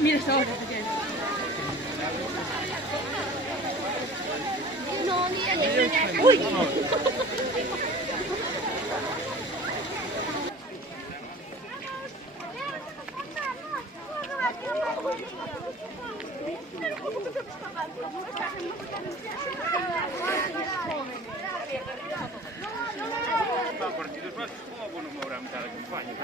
Mira esta hora. No, ni ¡uy! Porque después como no me habrá mitad de compañía.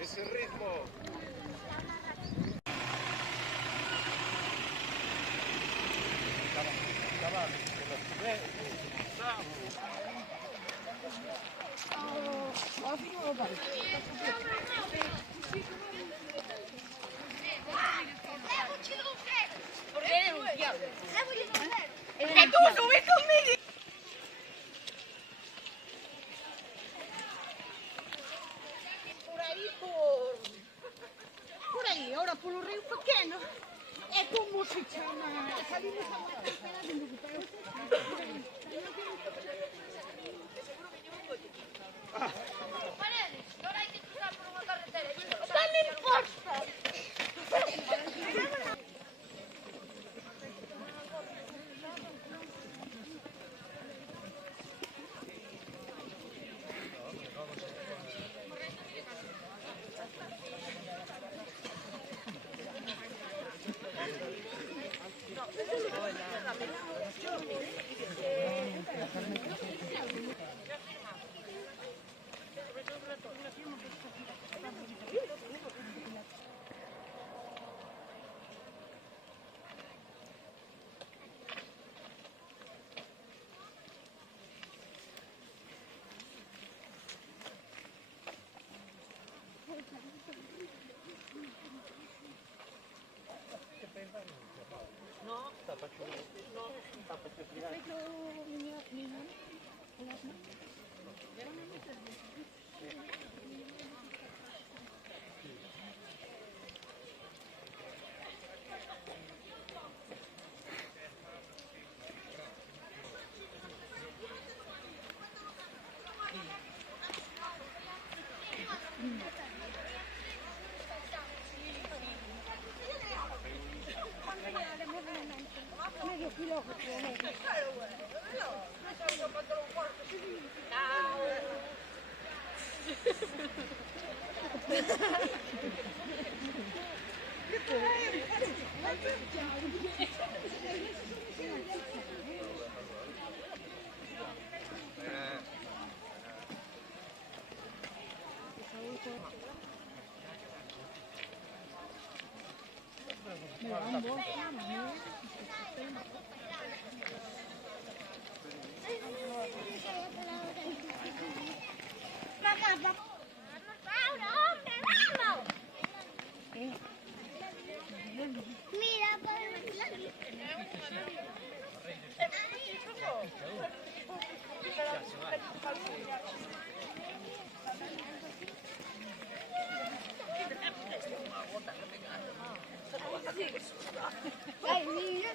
Ese ritmo. Por aí, ora polo río pequeno. É como se chama. Salimos a unha tercera de Lucupeu. Paredes, non hai que cruzar por unha carretera. Están impostas. Mira, podemos Ay, mira,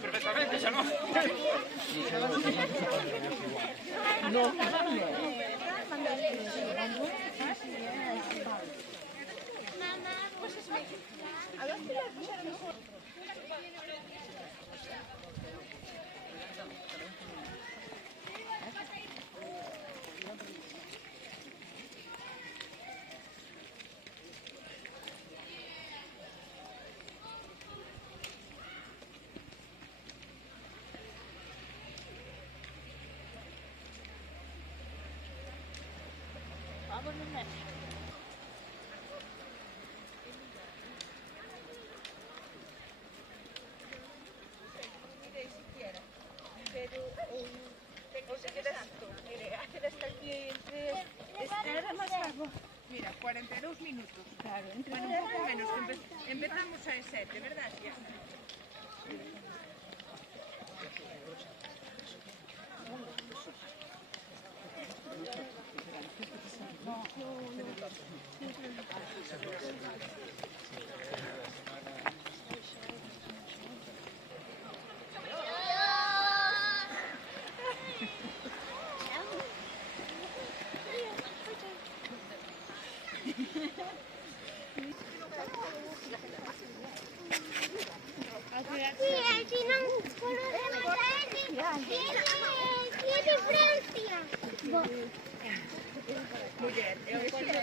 Perfectamente, ya no. mamá, pues es no mes. Mira, 42 minutos. Claro, bueno, un pouco menos. Empezamos a 7, verdad? Tiene Francia. Mulher, eu esqueci de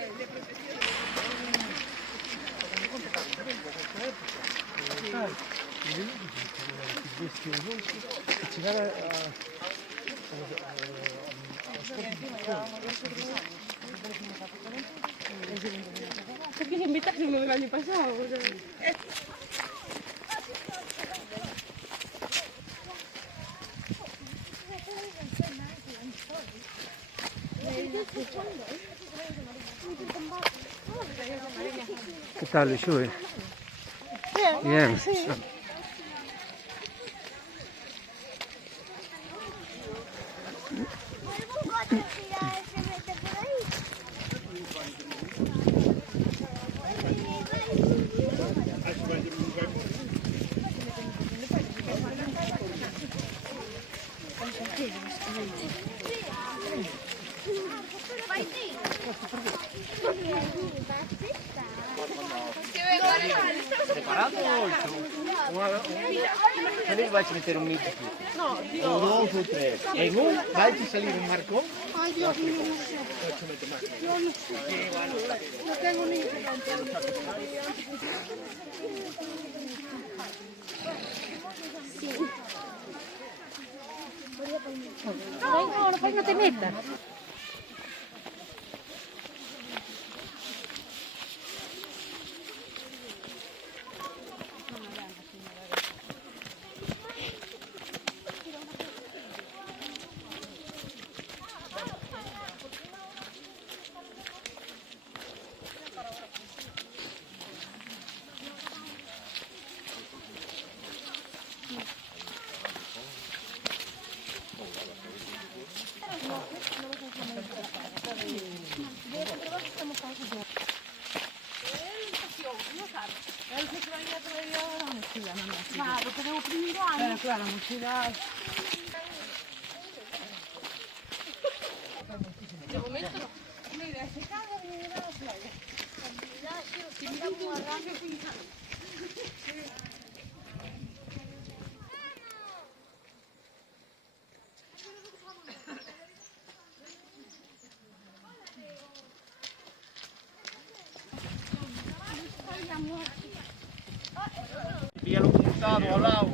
Aquí se invitaron el año pasado. ¿Qué tal, Shui? Bien. Preparato o Felipe vai ci mettere un mito qui. No, uno, due, tre. E in un vai ci salire un marco? Ay, Dios mío, no sé. Yo no sé. No tengo ni idea. No te metas. Claro, porque é o primeiro ano. Claro, a mochila. De momento no. Mira, se caga de ir a la playa. Si miramos arranque pintado. Píalo juntado al lado.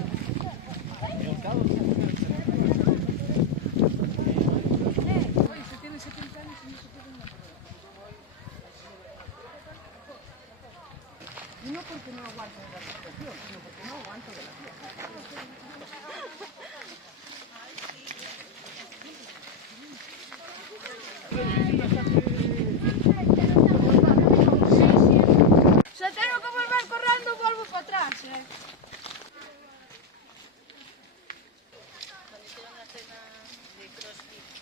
No porque no aguanto de la situación, sino porque no aguanto de la fiesta. Se tengo que volver correndo, volvo para atrás,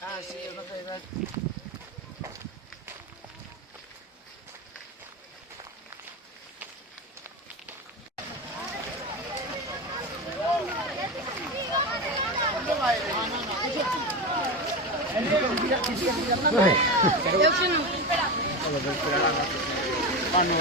Ah, sí, no te das. Eu se non. Espera. Ah, no,